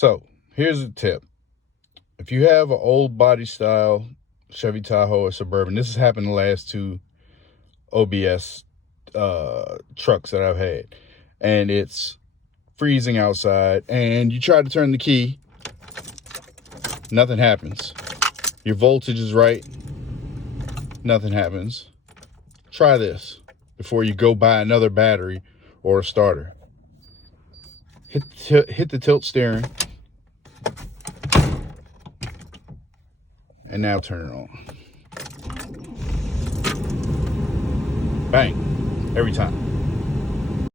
So here's a tip. If you have an old body style Chevy Tahoe or Suburban, this has happened the last two OBS trucks that I've had, and it's freezing outside, and you try to turn the key, nothing happens. Your voltage is right, nothing happens. Try this before you go buy another battery or a starter. Hit the tilt steering, and now turn it on. Bang, every time.